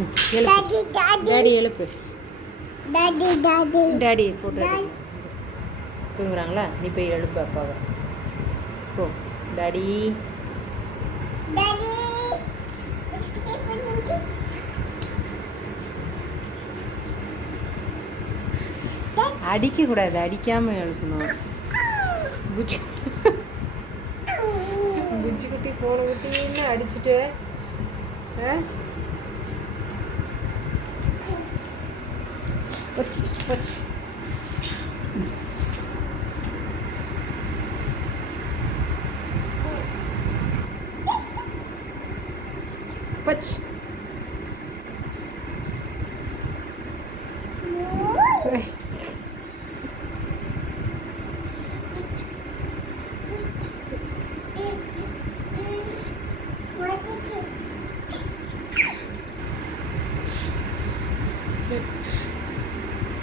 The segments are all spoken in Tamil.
டேடி எழுப்பு. டாடி டாடி டேடி போட்டோ தூங்குறாங்களா? நீ போய் எழுப்பு அப்பாவை. போ. டாடி டாடி அடிக்கக்கூடாது. அடிக்காமல் எழுப்பணும். புச்சி புச்சி குட்டி போன குட்டின்னு அடிச்சுட்டு? ஆ? Let's, let's.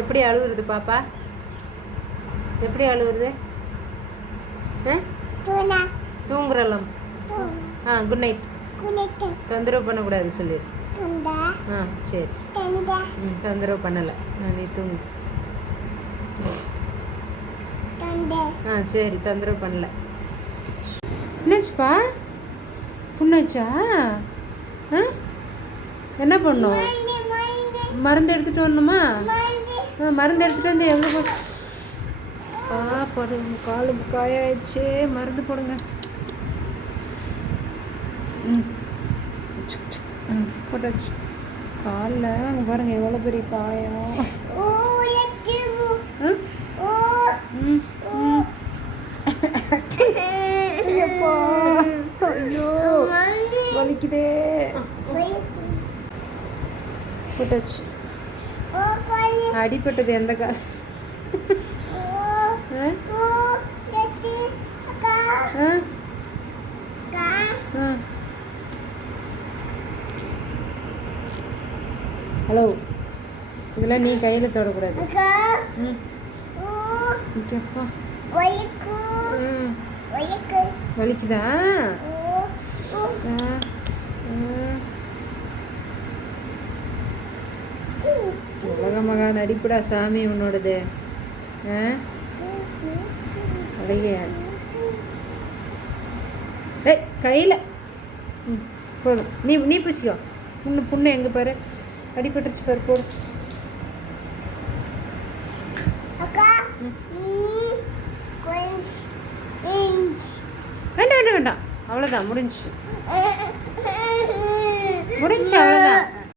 எப்படி அழுகுறது பாப்பா? எப்படி அழுகுறது தூங்குறலாம். ஆ குட் நைட் தொந்தரவு பண்ணக்கூடாது சொல்லு. ஆ சரி. ம் தொந்தரவு பண்ணலை. நீ தூங்கு. ஆ சரி தொந்தரவு பண்ணல. என்னாச்சுப்பா? புண்ணாச்சா? ஆ? என்ன பண்ணும்? மருந்து எடுத்துகிட்டு வரணுமா? மருந்து எடுத்துகிட்டு வந்து எங்கே போ ஆ போடு காலு காயாயிடுச்சு மருந்து போடுங்க. ம். ம் போட்டாச்சு. காலில் அங்கே பாருங்க எவ்வளோ பெரிய காயம் வலிக்குதே. போட்டாச்சு. அடிப்பட்டது எந்த கா. ஹலோ. இதெல்லாம் நீ கையில் தொடக்கூடாது. வலிக்குதா ஆ ஆ. உலக மகா நடிப்புடா சாமி உன்னோடது. அழகையா. ஏய் கையில். ம் போதும். நீ நீ பூசிக்கோ. புண்ணு புண்ணு எங்கே பாரு? அடிபட்டுருச்சு பாரு போடு. வேண்டாம் வேண்டாம் வேண்டாம். அவ்வளோதான் முடிஞ்சுச்சு. முடிஞ்சு அவ்வளோதான்